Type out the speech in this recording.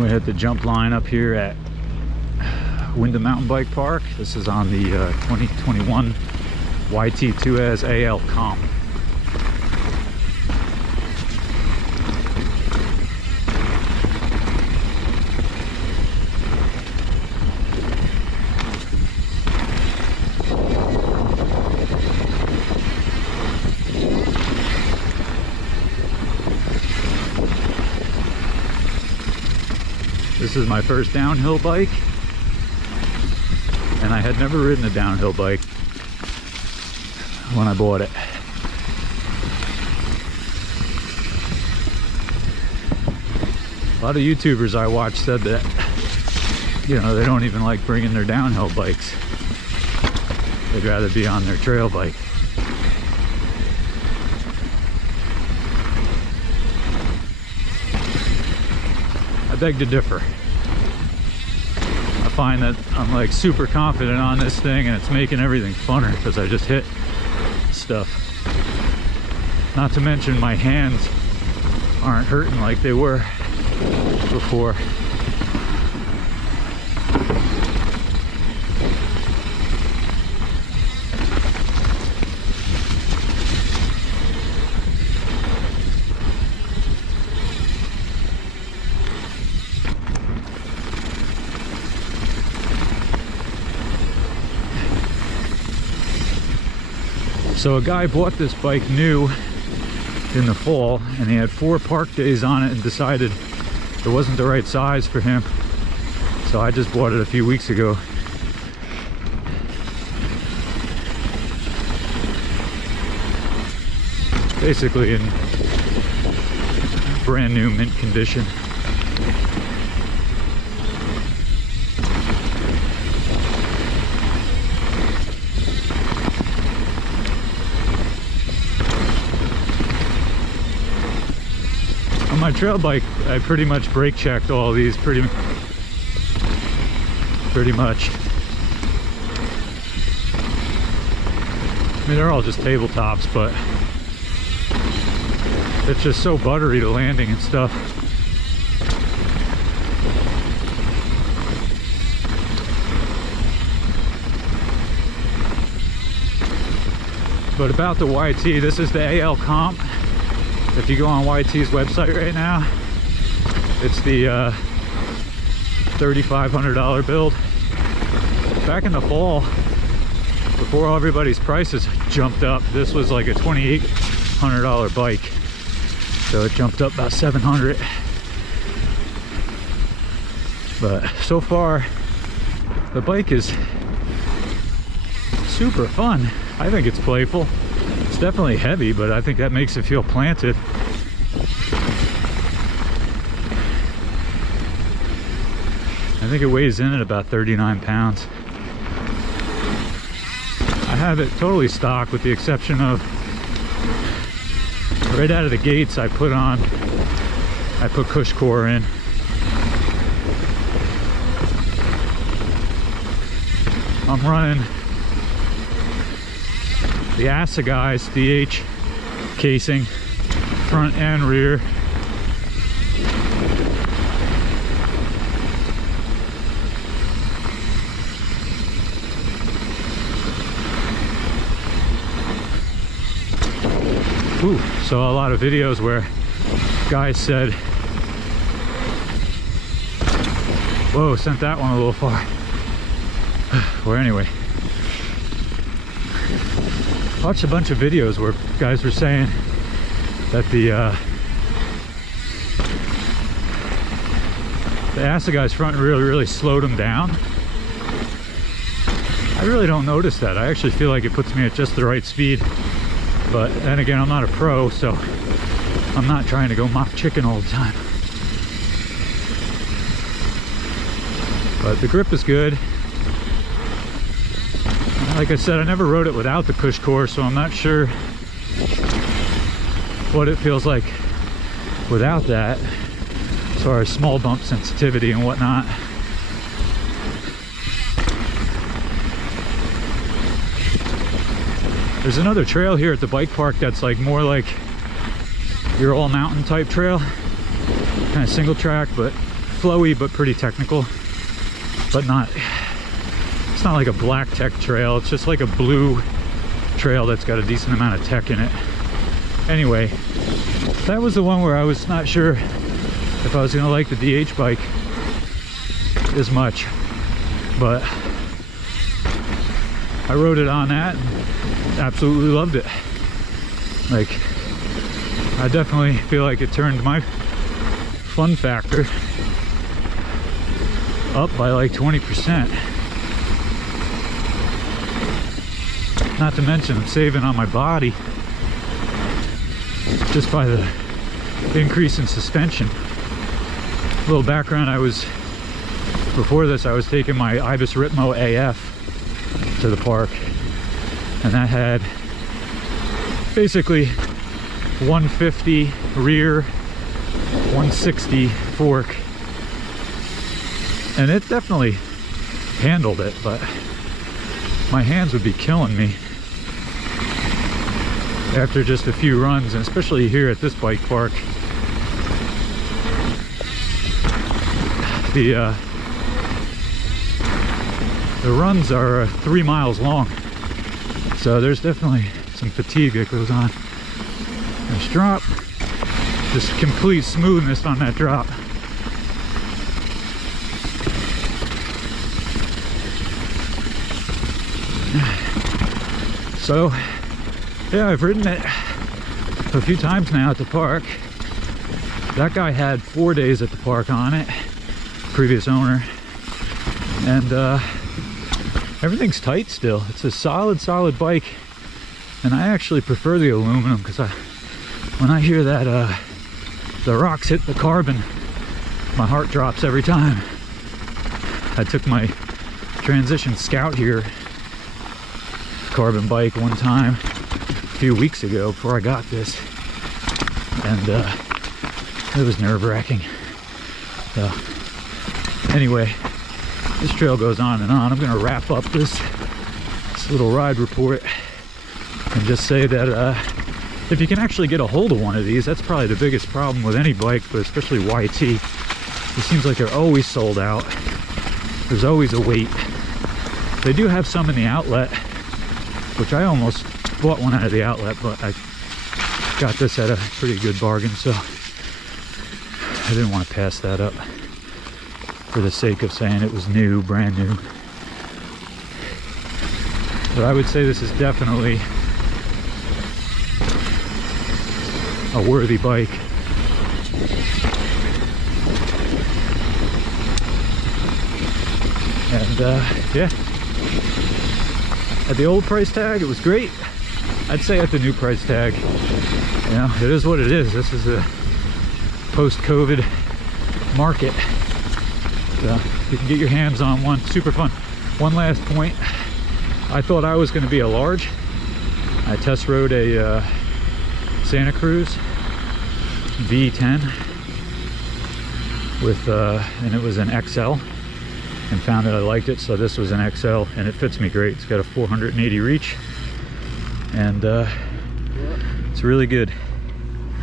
We hit the jump line up here at Wyndham Mountain Bike Park. This is on the 2021 YT Tues AL Comp. This is my first downhill bike, and I had never ridden a downhill bike when I bought it. A lot of YouTubers I watched said that, you know, they don't even like bringing their downhill bikes. They'd rather be on their trail bike. I beg to differ. I find that I'm like super confident on this thing and it's making everything funner because I just hit stuff. Not to mention my hands aren't hurting like they were before. So a guy bought this bike new in the fall, and he had 4 park days on it and decided it wasn't the right size for him. So I just bought it a few weeks ago. Basically in brand new mint condition. On my trail bike, I pretty much brake checked all these pretty much. I mean, they're all just tabletops, but it's just so buttery to landing and stuff. But about the YT, this is the AL Comp. If you go on YT's website right now, it's the $3,500 build. Back in the fall, before everybody's prices jumped up, this was like a $2,800 bike. So it jumped up about $700. But so far, the bike is super fun. I think it's playful. It's definitely heavy, but I think that makes it feel planted. I think it weighs in at about 39 pounds. I have it totally stock with the exception of right out of the gates I put cush core in. I'm running the Asseguys DH casing, front and rear. Ooh, saw a lot of videos where guys said, whoa, sent that one a little far. Well, anyway, watched a bunch of videos where guys were saying that the Asseguys front really slowed them down. I really don't notice that. I actually feel like it puts me at just the right speed. But then again, I'm not a pro, so I'm not trying to go mock chicken all the time. But the grip is good. Like I said, I never rode it without the cush core, so I'm not sure what it feels like without that, as far as small bump sensitivity and whatnot. There's another trail here at the bike park that's like more like your all mountain type trail, kind of single track, but flowy but pretty technical, but not, it's not like a black tech trail. It's just like a blue trail that's got a decent amount of tech in it. Anyway, that was the one where I was not sure if I was gonna like the DH bike as much, but I rode it on that and absolutely loved it. Like, I definitely feel like it turned my fun factor up by like 20%. Not to mention I'm saving on my body just by the increase in suspension. A little background, before this I was taking my Ibis Ritmo AF to the park, and that had basically 150 rear, 160 fork, and it definitely handled it, but my hands would be killing me after just a few runs, and especially here at this bike park. The runs are 3 miles long, so there's definitely some fatigue that goes on. Nice drop, just complete smoothness on that drop. So yeah, I've ridden it a few times now at the park. That guy had 4 days at the park on it, previous owner, and everything's tight still. It's a solid bike, and I actually prefer the aluminum because when I hear that the rocks hit the carbon, my heart drops every time. I took my Transition Scout here carbon bike one time a few weeks ago before I got this, and it was nerve-wracking. So anyway, this trail goes on and on. I'm gonna wrap up this little ride report and just say that if you can actually get a hold of one of these, that's probably the biggest problem with any bike, but especially YT. It seems like they're always sold out. There's always a wait. They do have some in the outlet, which I almost bought one out of the outlet, but I got this at a pretty good bargain, so I didn't want to pass that up for the sake of saying it was new, brand new. But I would say this is definitely a worthy bike. And yeah, at the old price tag it was great. I'd say at the new price tag, you know, it is what it is. This is a post-COVID market, so you can get your hands on one. Super fun. One last point, I thought I was going to be a large. I test rode a Santa Cruz V10 with and it was an XL, and found that I liked it, so this was an XL, and it fits me great. It's got a 480 reach, and it's really good.